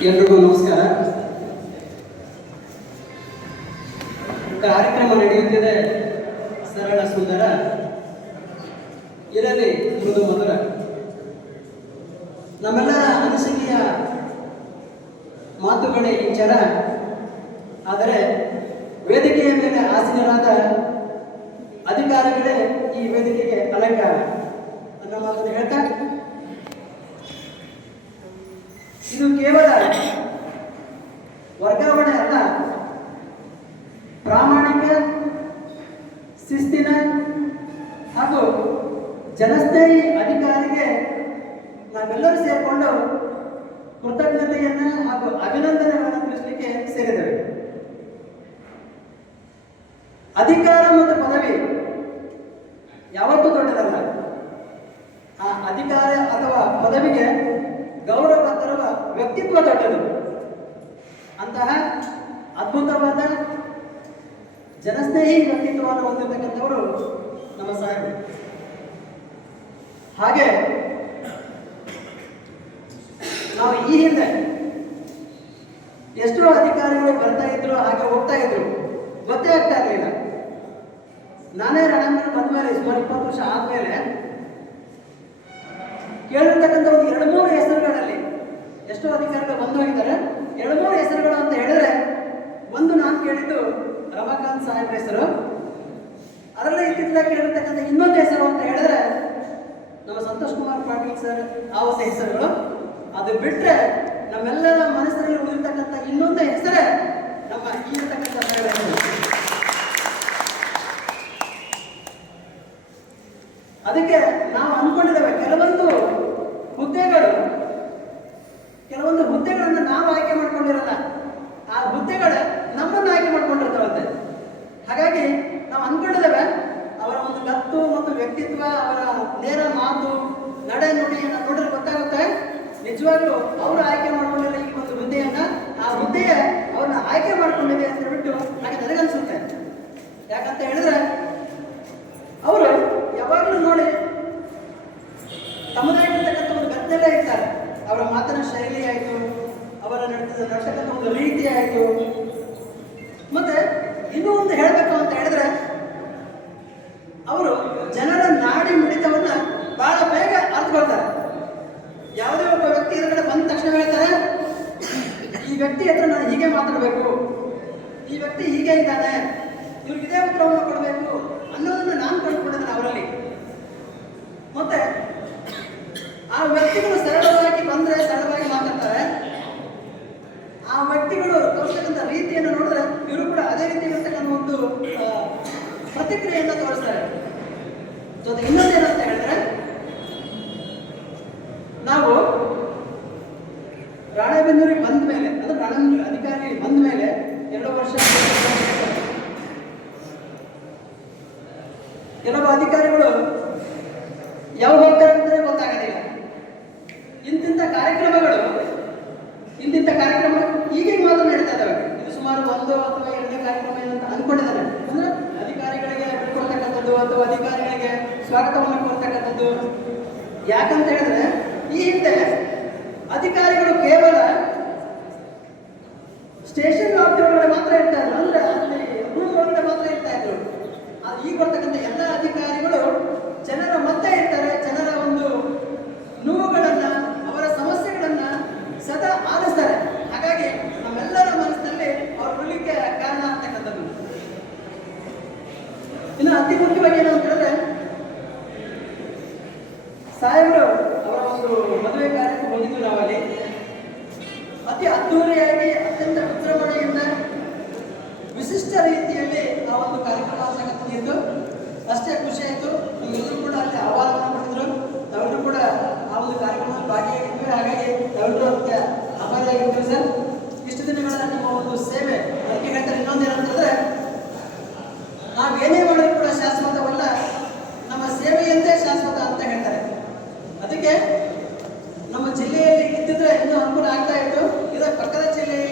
ಎಲ್ರಿಗೂ ನಮಸ್ಕಾರ. ಕಾರ್ಯಕ್ರಮ ನಡೆಯುತ್ತಿದೆ ಸರಳ ಸುಂದರ, ಇರಲಿ ಮೃದು ಮಧುರ. ನಮ್ಮೆಲ್ಲರ ಅನಿಸಿಕೆಯ ಮಾತುಗಳೇ ಇಂಚರ, ಆದರೆ ವೇದಿಕೆಯ ಮೇಲೆ ಆಸೀನರಾದ ಅಧಿಕಾರಿಗಳೇ ಈ ವೇದಿಕೆಗೆ ಅಲಂಕಾರ ಅನ್ನೋ ಮಾತನ್ನು ಹೇಳ್ತಾ, ಇದು ಕೇವಲ ವರ್ಗಾವಣೆ ಅಲ್ಲ, ಪ್ರಾಮಾಣಿಕ, ಶಿಸ್ತಿನ ಹಾಗೂ ಜನಸ್ನೇಹಿ ಅಧಿಕಾರಿಗೆ ನಾವೆಲ್ಲರೂ ಸೇರಿಕೊಂಡು ಕೃತಜ್ಞತೆಯನ್ನ ಹಾಗೂ ಅಭಿನಂದನೆಗಳನ್ನು ತಿಳಿಸಲಿಕ್ಕೆ ಸೇರಿದ್ದೇವೆ. ಅಧಿಕಾರ ಮತ್ತು ಪದವಿ ಯಾವತ್ತೂ ದೊಡ್ಡದಲ್ಲ. ಆ ಅಧಿಕಾರ ಅಥವಾ ಪದವಿಗೆ ಗೌರವ ತರುವ ವ್ಯಕ್ತಿತ್ವ ದೊಡ್ಡದು. ಅಂತಹ ಅದ್ಭುತವಾದ ಜನಸ್ನೇಹಿ ವ್ಯಕ್ತಿತ್ವವನ್ನು ಹೊಂದಿರತಕ್ಕಂಥವರು ನಮ್ಮ ಸಾಹೇಬರು. ಹಾಗೆ ನಾವು ಈ ಹಿಂದೆ ಎಷ್ಟೋ ಅಧಿಕಾರಿಗಳು ಬರ್ತಾ ಇದ್ರು, ಹಾಗೆ ಹೋಗ್ತಾ ಇದ್ರು, ಗೊತ್ತೇ ಆಗ್ತಾ ಇರಲಿಲ್ಲ. ನಾನೇ ರಣಂಗನ ಬಂದ್ಮೇಲೆ ಸುಮಾರು 20 ವರ್ಷ ಆದ್ಮೇಲೆ ಕೇಳಿರ್ತಕ್ಕಂಥ ಒಂದು 2-3 ಹೆಸರುಗಳಲ್ಲಿ ಎಷ್ಟೋ ಅಧಿಕಾರಿಗಳು ಬಂದು ಹೋಗಿದ್ದಾರೆ. 2-3 ಹೆಸರುಗಳು ಅಂತ ಹೇಳಿದ್ರೆ, ಒಂದು ನಾನು ಕೇಳಿದ್ದು ರಮಾಕಾಂತ್ ಸಾಹೇಬ್ರ ಹೆಸರು. ಅದರಲ್ಲೇ ಇತ್ತಿತ್ತಲಾಗಿ ಕೇಳಿರ್ತಕ್ಕಂಥ ಇನ್ನೊಂದು ಹೆಸರು ಅಂತ ಹೇಳಿದ್ರೆ ನಮ್ಮ ಸಂತೋಷ್ ಕುಮಾರ್ ಪಾಟೀಲ್ ಸರ್ ಆ ಒಂದು ಹೆಸರುಗಳು. ಅದು ಬಿಟ್ಟರೆ ನಮ್ಮೆಲ್ಲರ ಮನಸ್ಸಿನಲ್ಲಿ ಉಳಿದಿರ್ತಕ್ಕಂಥ ಇನ್ನೊಂದು ಹೆಸರೇ ನಮ್ಮ ಈ ಇರ್ತಕ್ಕಂಥ ಹೆಸರು. ಅದಕ್ಕೆ ನಾವು ಅಂದ್ಕೊಂಡಿದ್ದೇವೆ, ಕೆಲವೊಂದು ಹುದ್ದೆಗಳನ್ನು ನಾವು ಆಯ್ಕೆ ಮಾಡ್ಕೊಂಡಿರಲ್ಲ, ಆ ಹುದ್ದೆಗಳು ನಮ್ಮನ್ನು ಆಯ್ಕೆ ಮಾಡ್ಕೊಂಡಿರ್ತಾವಂತೆ. ಹಾಗಾಗಿ ನಾವು ಅಂದ್ಕೊಂಡಿದ್ದೇವೆ, ಅವರ ಒಂದು ಗತ್ತು ಮತ್ತು ವ್ಯಕ್ತಿತ್ವ, ಅವರ ನೇರ ಮಾತು, ನಡೆ ನುಡಿಯನ್ನು ನೋಡಿದ್ರೆ ಗೊತ್ತಾಗುತ್ತೆ ನಿಜವಾಗ್ಲೂ ಅವರು ಆಯ್ಕೆ ಮಾಡ್ಕೊಂಡಿಲ್ಲ ಈ ಒಂದು ಹುದ್ದೆಯನ್ನ. ಆ ಹುದ್ದೆಯ ಅವ್ರನ್ನ ಆಯ್ಕೆ ಮಾಡ್ಕೊಂಡಿದೆ ಅಂತ ಹೇಳ್ಬಿಟ್ಟು ಹಾಗೆ ನನಗನ್ಸುತ್ತೆ. ಯಾಕಂತ ಹೇಳಿದ್ರೆ ಅವರು ಯಾವಾಗಲೂ ನೋಡಿ ತಮ್ಮದೇ ಇರತಕ್ಕಂಥ ಒಂದು ಗದ್ದೆಲ್ಲೇ ಇರ್ತಾರೆ. ಅವರ ಮಾತಿನ ಶೈಲಿ ಆಯಿತು, ಅವರ ನಡ್ತಕ್ಕಂಥ ಒಂದು ರೀತಿ ಆಯಿತು. ಮತ್ತೆ ಇನ್ನೂ ಒಂದು ಹೇಳಬೇಕು ಅಂತ ಹೇಳಿದ್ರೆ, ಅವರು ಜನರ ನಾಡಿ ಮಿಡಿತವನ್ನ ಬಹಳ ಬೇಗ ಅರ್ಥಕೊಳ್ತಾರೆ. ಯಾವುದೇ ಒಬ್ಬ ವ್ಯಕ್ತಿ ಎದುರುಗಡೆ ಬಂದ ತಕ್ಷಣ ಹೇಳ್ತಾರೆ, ಈ ವ್ಯಕ್ತಿ ಹತ್ರ ನಾನು ಹೀಗೆ ಮಾತಾಡಬೇಕು, ಈ ವ್ಯಕ್ತಿ ಹೀಗೆ ಇದ್ದಾನೆ, ಇವ್ರಿಗೆ ಇದೇ ಉತ್ತರವನ್ನು ಕೊಡಬೇಕು ಅನ್ನೋದನ್ನು ನಾನು ಕಂಡುಕೊಂಡಿದ್ದೇನೆ ಅವರಲ್ಲಿ. ಮತ್ತೆ ಆ ವ್ಯಕ್ತಿಗಳು ಸರಳವಾಗಿ ಬಂದ್ರೆ ಸರಳವಾಗಿ ಮಾತಾಡ್ತಾರೆ. ಆ ವ್ಯಕ್ತಿಗಳು ತೋರಿಸ್ತಕ್ಕಂಥ ರೀತಿಯನ್ನು ನೋಡಿದ್ರೆ ಇವರು ಕೂಡ ಅದೇ ರೀತಿ ಇರತಕ್ಕಂಥ ಒಂದು ಪ್ರತಿಕ್ರಿಯೆಯನ್ನು ತೋರಿಸ್ತಾರೆ. ಜೊತೆ ಇನ್ನೊಂದೇನಂತ ಹೇಳಿದ್ರೆ, ನಾವು ರಾಣೆಬೆನ್ನೂರಿಗೆ ಬಂದ ಮೇಲೆ, ಅಂದ್ರೆ ರಾಣೆಬೆನ್ನೂರು ಅಧಿಕಾರಿ ಬಂದ ಮೇಲೆ 2 ವರ್ಷ ಕೆಲವು ಅಧಿಕಾರಿಗಳು ಯಾವ ಹೋಗ್ತಾರೆ ಅಂತಲೇ ಗೊತ್ತಾಗೋದಿಲ್ಲ. ಇಂತಿಂಥ ಕಾರ್ಯಕ್ರಮಗಳು ಈಗೀಗ ಮಾತ್ರ ನಡೀತಾ ಇದ್ದಾವೆ. ಇದು ಸುಮಾರು 1 ಅಥವಾ 2ನೇ ಕಾರ್ಯಕ್ರಮ ಅಂತ ಅಂದ್ಕೊಂಡಿದ್ದಾರೆ. ಅಂದ್ರೆ ಅಧಿಕಾರಿಗಳಿಗೆ ಕೊಡ್ತಕ್ಕಂಥದ್ದು ಅಥವಾ ಅಧಿಕಾರಿಗಳಿಗೆ ಸ್ವಾಗತವನ್ನು ಕೊಡ್ತಕ್ಕಂಥದ್ದು. ಯಾಕಂತ ಹೇಳಿದ್ರೆ, ಈ ಹಿಂದೆ ಅಧಿಕಾರಿಗಳು ಕೇವಲ ಸ್ಟೇಷನ್ ವ್ಯಾಪ್ತಿ ಒಳಗಡೆ ಮಾತ್ರ ಇರ್ತಾ ಇದ್ರು, ಅಂದ್ರೆ ಅಲ್ಲಿ ರೂಮ್ ಒಳಗಡೆ ಮಾತ್ರ ಇರ್ತಾ ಇದ್ರು. ಈಗ ಬರ್ತಕ್ಕಂಥ ಎಲ್ಲ ಅಧಿಕಾರಿಗಳು ಜನರ ಮಧ್ಯೆ ಇರ್ತಾರೆ. ಜನರ ಒಂದು ನೋವುಗಳನ್ನ, ಅವರ ಸಮಸ್ಯೆಗಳನ್ನ ಸದಾ ಆಲಿಸ್ತಾರೆ. ಹಾಗಾಗಿ ನಮ್ಮೆಲ್ಲರ ಮನಸ್ಸಿನಲ್ಲಿ ಅವರು ಉಳಿಲಿಕ್ಕೆ ಕಾರಣ ಆಗ್ತಕ್ಕಂಥದ್ದು. ಇನ್ನು ಅತಿ ಮುಖ್ಯವಾಗಿ ಏನು ಅಂತ ಹೇಳಿದ್ರೆ, ಸಾಹೇಬರು ಅವರ ಒಂದು ಮದುವೆ ಕಾರ್ಯಕ್ಕೆ ಹೋಗಿದ್ದು ನಾವಲ್ಲಿ ಅತಿ ಅದ್ದೂರಿಯಾಗಿ, ಅತ್ಯಂತ ವಿಜೃಂಭಣೆಯಿಂದ, ವಿಶಿಷ್ಟ ರೀತಿಯಲ್ಲಿ ಆ ಒಂದು ಕಾರ್ಯಕ್ರಮ ಆಗ್ತಕ್ಕಂಥದ್ದು. ಅಷ್ಟೇ ಖುಷಿ ಆಯಿತು. ನಿಮ್ಮೆಲ್ಲರೂ ಕೂಡ ಅಲ್ಲಿ ಆಹ್ವಾನವನ್ನು ಮಾಡಿದ್ರು. ನಾವೆಲ್ಲರೂ ಕೂಡ ಆ ಒಂದು ಕಾರ್ಯಕ್ರಮದಲ್ಲಿ ಭಾಗಿಯಾಗಿದ್ವಿ. ಹಾಗಾಗಿ ನಾವೆಲ್ಲರೂ ಅದಕ್ಕೆ ಆಭಾರಿಯಾಗಿರ್ತೀವಿ ಸರ್. ಇಷ್ಟು ದಿನಗಳ ನಿಮ್ಮ ಒಂದು ಸೇವೆ ಅದಕ್ಕೆ ಹೇಳ್ತಾರೆ. ಇನ್ನೊಂದೇನಂತಂದ್ರೆ, ನಾವೇನೇ ಮಾಡಿದ್ರು ಕೂಡ ಶಾಶ್ವತವಲ್ಲ, ನಮ್ಮ ಸೇವೆಯಂತೆ ಶಾಶ್ವತ ಅಂತ ಹೇಳ್ತಾರೆ. ಅದಕ್ಕೆ ನಮ್ಮ ಜಿಲ್ಲೆಯಲ್ಲಿ ಇದ್ದಿದ್ರೆ ಇನ್ನೂ ಅನುಕೂಲ ಆಗ್ತಾ ಇತ್ತು. ಇದರ ಪಕ್ಕದ ಜಿಲ್ಲೆಯಲ್ಲಿ